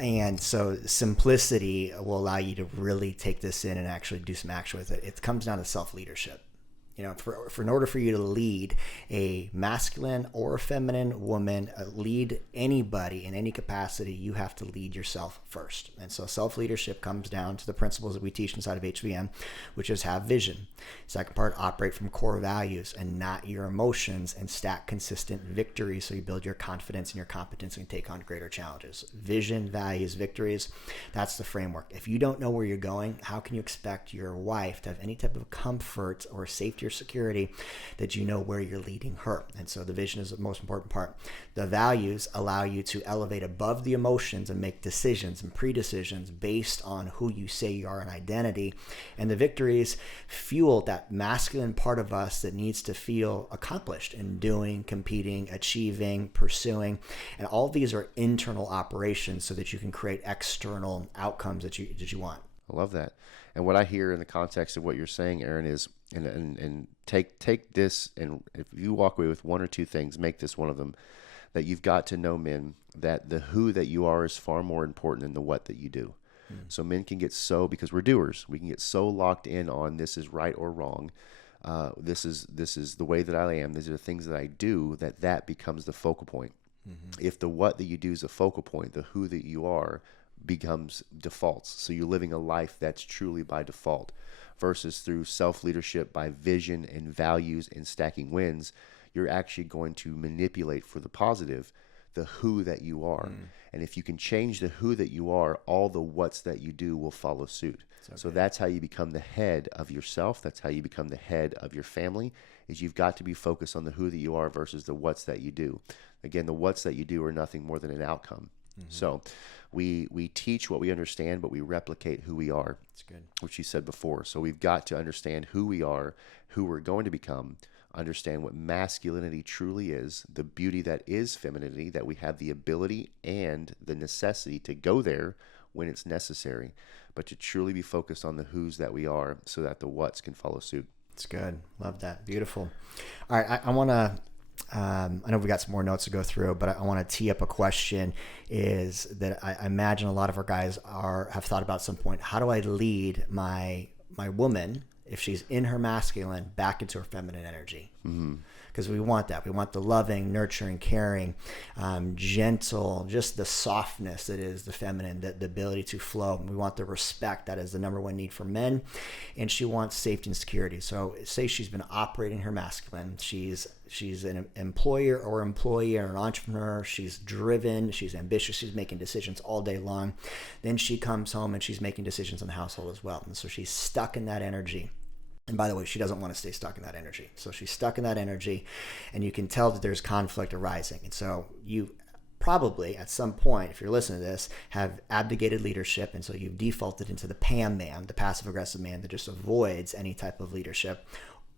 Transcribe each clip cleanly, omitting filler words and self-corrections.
And so simplicity will allow you to really take this in and actually do some action with it. It comes down to self-leadership. For in order for you to lead a masculine or a feminine woman, lead anybody in any capacity, you have to lead yourself first. And so self-leadership comes down to the principles that we teach inside of HVM, which is have vision. Second part, operate from core values and not your emotions, and stack consistent victories so you build your confidence and your competence and take on greater challenges. Vision, values, victories, that's the framework. If you don't know where you're going, how can you expect your wife to have any type of comfort or safety or security that you know where you're leading her? And so the vision is the most important part. The values allow you to elevate above the emotions and make decisions and pre-decisions based on who you say you are and identity. And the victories fuel that masculine part of us that needs to feel accomplished in doing, competing, achieving, pursuing. And all these are internal operations so that you can create external outcomes that you want. I love that. And what I hear in the context of what you're saying, Aaron, is and take this, and if you walk away with one or two things, make this one of them, that you've got to know, men, that the who that you are is far more important than the what that you do. So men can get because we're doers, we can get so locked in on this is right or wrong. This is the way that I am. These are the things that I do, that becomes the focal point. If the what that you do is a focal point, the who that you are becomes defaults. So you're living a life that's truly by default, versus through self-leadership by vision and values and stacking wins, you're actually going to manipulate for the positive the who that you are. And if you can change the who that you are, all the what's that you do will follow suit. So that's how you become the head of yourself. That's how you become the head of your family, is you've got to be focused on the who that you are versus the what's that you do. Again, the what's that you do are nothing more than an outcome. So we teach what we understand, but we replicate who we are. That's good. Which you said before. So we've got to understand who we are, who we're going to become, understand what masculinity truly is, the beauty that is femininity, that we have the ability and the necessity to go there when it's necessary, but to truly be focused on the who's that we are so that the what's can follow suit. It's good. Love that. Beautiful. All right. I want to, I know we got some more notes to go through, but I want to tee up a question is that I imagine a lot of our guys have thought about at some point. How do I lead my woman, if she's in her masculine, back into her feminine energy? Because we want that. We want the loving, nurturing, caring, gentle, just the softness that is the feminine, the ability to flow. And we want the respect. That is the number one need for men. And she wants safety and security. So say she's been operating her masculine. She's an employer or employee or an entrepreneur. She's driven. She's ambitious. She's making decisions all day long. Then she comes home and she's making decisions in the household as well. And so she's stuck in that energy. And by the way, she doesn't want to stay stuck in that energy. So she's stuck in that energy, and you can tell that there's conflict arising. And so you probably, at some point, if you're listening to this, have abdicated leadership. And so you've defaulted into the PAM man, the passive-aggressive man that just avoids any type of leadership.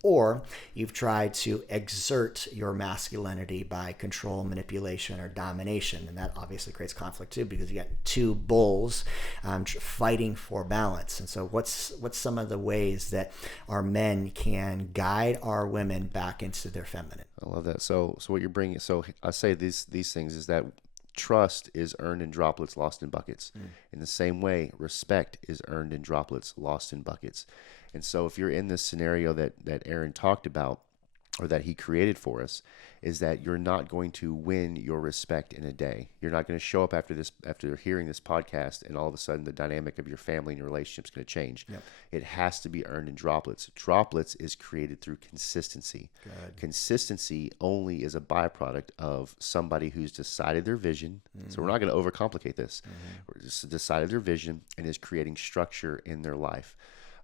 Or you've tried to exert your masculinity by control, manipulation, or domination. And that obviously creates conflict too, because you got two bulls fighting for balance. And so what's some of the ways that our men can guide our women back into their feminine? I love that. So what you're bringing, so I say these things is that trust is earned in droplets, lost in buckets. In the same way, respect is earned in droplets, lost in buckets. And so if you're in this scenario that Aaron talked about, or that he created for us, is that you're not going to win your respect in a day. You're not going to show up after hearing this podcast, and all of a sudden the dynamic of your family and your relationship is going to change. Yep. It has to be earned in droplets. Droplets is created through consistency. Good. Consistency only is a byproduct of somebody who's decided their vision. So we're not going to overcomplicate this. We're just decided their vision and is creating structure in their life.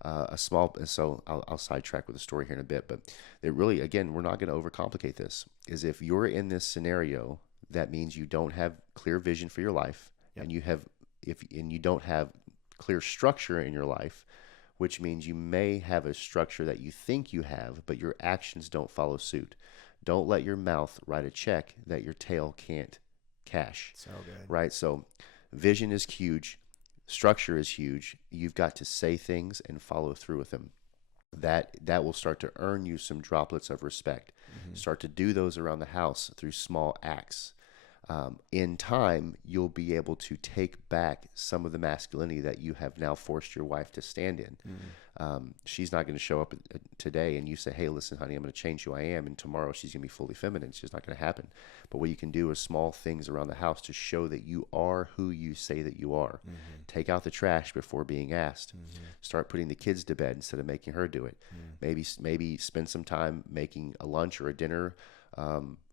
So I'll sidetrack with a story here in a bit, but it really, again, we're not going to overcomplicate this. Is if you're in this scenario, that means you don't have clear vision for your life, and you don't have clear structure in your life, which means you may have a structure that you think you have, but your actions don't follow suit. Don't let your mouth write a check that your tail can't cash. So good. Right? So vision is huge. Structure is huge. You've got to say things and follow through with them. That will start to earn you some droplets of respect. Start to do those around the house through small acts. In time, you'll be able to take back some of the masculinity that you have now forced your wife to stand in. She's not going to show up today and you say, hey, listen, honey, I'm going to change who I am. And tomorrow she's going to be fully feminine. It's just not going to happen. But what you can do is small things around the house to show that you are who you say that you are. Take out the trash before being asked. Start putting the kids to bed instead of making her do it. Maybe spend some time making a lunch or a dinner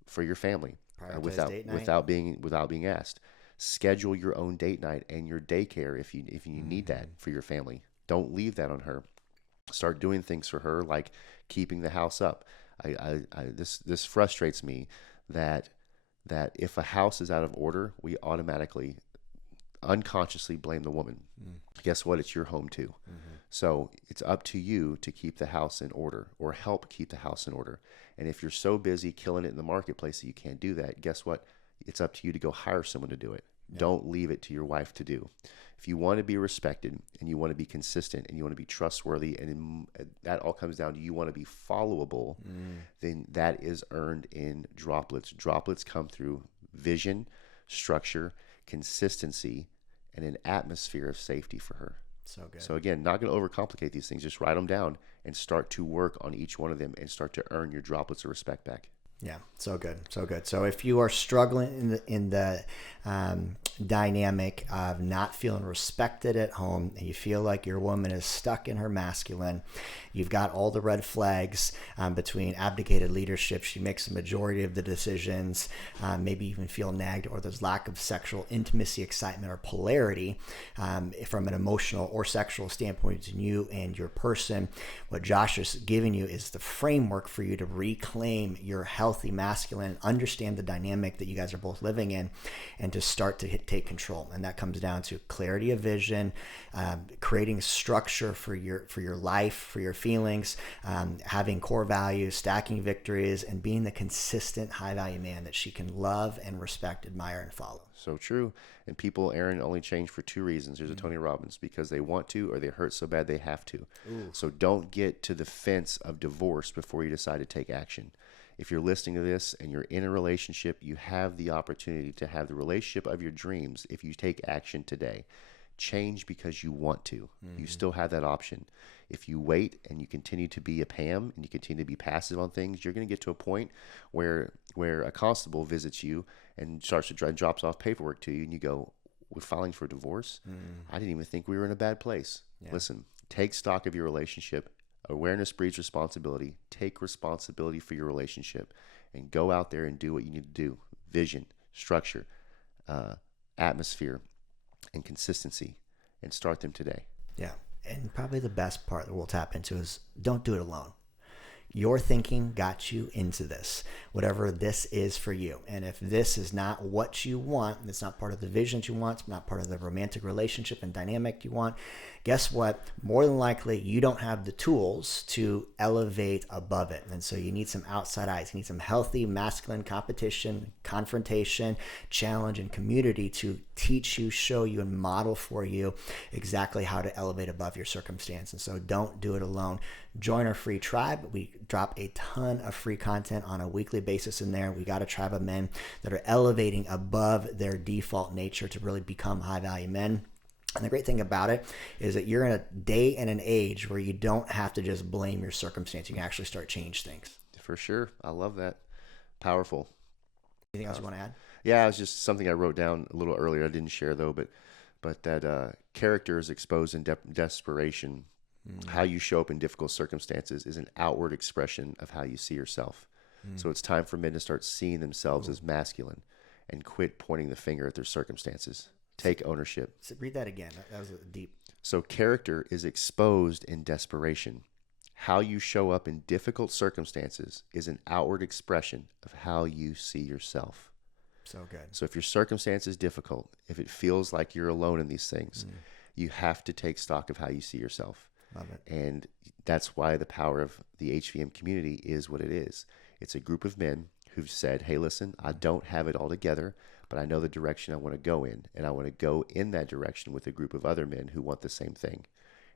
for your family without being asked. Schedule your own date night and your daycare if you need that for your family. Don't leave that on her. Start doing things for her, like keeping the house up. This frustrates me that if a house is out of order, we automatically, unconsciously blame the woman. Guess what? It's your home too. So it's up to you to keep the house in order or help keep the house in order. And if you're so busy killing it in the marketplace that you can't do that, guess what? It's up to you to go hire someone to do it. Don't leave it to your wife to do. If you want to be respected and you want to be consistent and you want to be trustworthy, and that all comes down to you want to be followable, then that is earned in droplets. Droplets come through vision, structure, consistency, and an atmosphere of safety for her. So good. So again, not going to overcomplicate these things. Just write them down and start to work on each one of them and start to earn your droplets of respect back. Yeah, so good, so good. So if you are struggling in the dynamic of not feeling respected at home, and you feel like your woman is stuck in her masculine, you've got all the red flags between abdicated leadership. She makes the majority of the decisions, maybe even feel nagged, or there's lack of sexual intimacy, excitement, or polarity from an emotional or sexual standpoint between you and your person. What Josh is giving you is the framework for you to reclaim your healthy masculine, understand the dynamic that you guys are both living in, and to start to take control. And that comes down to clarity of vision, creating structure for your life, for your feelings, having core values, stacking victories, and being the consistent high value man that she can love and respect, admire, and follow. So true. And people, Aaron, only change for two reasons. There's a Tony Robbins: because they want to, or they hurt so bad they have to. So don't get to the fence of divorce before you decide to take action. If you're listening to this and you're in a relationship, you have the opportunity to have the relationship of your dreams if you take action today. Change because you want to. You still have that option. If you wait and you continue to be a Pam and you continue to be passive on things, you're going to get to a point where a constable visits you and starts to drops off paperwork to you, and you go, "We're filing for divorce? I didn't even think we were in a bad place." Listen, take stock of your relationship. Awareness breeds responsibility. Take responsibility for your relationship and go out there and do what you need to do. Vision, structure, atmosphere, and consistency, and start them today. Yeah. And probably the best part that we'll tap into is don't do it alone. Your thinking got you into this, whatever this is for you. And if this is not what you want, it's not part of the vision you want, it's not part of the romantic relationship and dynamic you want, guess what? More than likely, you don't have the tools to elevate above it. And so you need some outside eyes. You need some healthy masculine competition, confrontation, challenge, and community to teach you, show you, and model for you exactly how to elevate above your circumstance. And so don't do it alone. Join our free tribe. We drop a ton of free content on a weekly basis in there. We got a tribe of men that are elevating above their default nature to really become high value men. And the great thing about it is that you're in a day and an age where you don't have to just blame your circumstance. You can actually start change things. For sure. I love that. Powerful. Anything else you want to add? Yeah, it's just something I wrote down a little earlier. I didn't share though, but that character is exposed in desperation. How you show up in difficult circumstances is an outward expression of how you see yourself. So it's time for men to start seeing themselves as masculine and quit pointing the finger at their circumstances. Take ownership. So read that again. That was deep. So character is exposed in desperation. How you show up in difficult circumstances is an outward expression of how you see yourself. So good. So if your circumstance is difficult, if it feels like you're alone in these things, you have to take stock of how you see yourself. Love it. And that's why the power of the HVM community is what it is. It's a group of men who've said, hey, listen, I don't have it all together, but I know the direction I want to go in. And I want to go in that direction with a group of other men who want the same thing.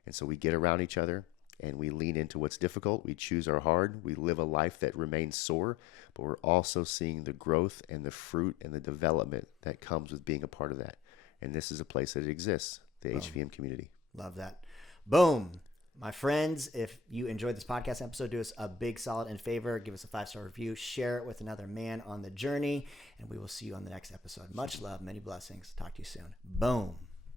And so we get around each other. and we lean into what's difficult. We choose our hard. We live a life that remains sore, but we're also seeing the growth and the fruit and the development that comes with being a part of that. And this is a place that exists, the HVM community. Love that. Boom. My friends, if you enjoyed this podcast episode, do us a big solid and favor. Give us a 5-star review. Share it with another man on the journey. And we will see you on the next episode. Much love. Many blessings. Talk to you soon. Boom.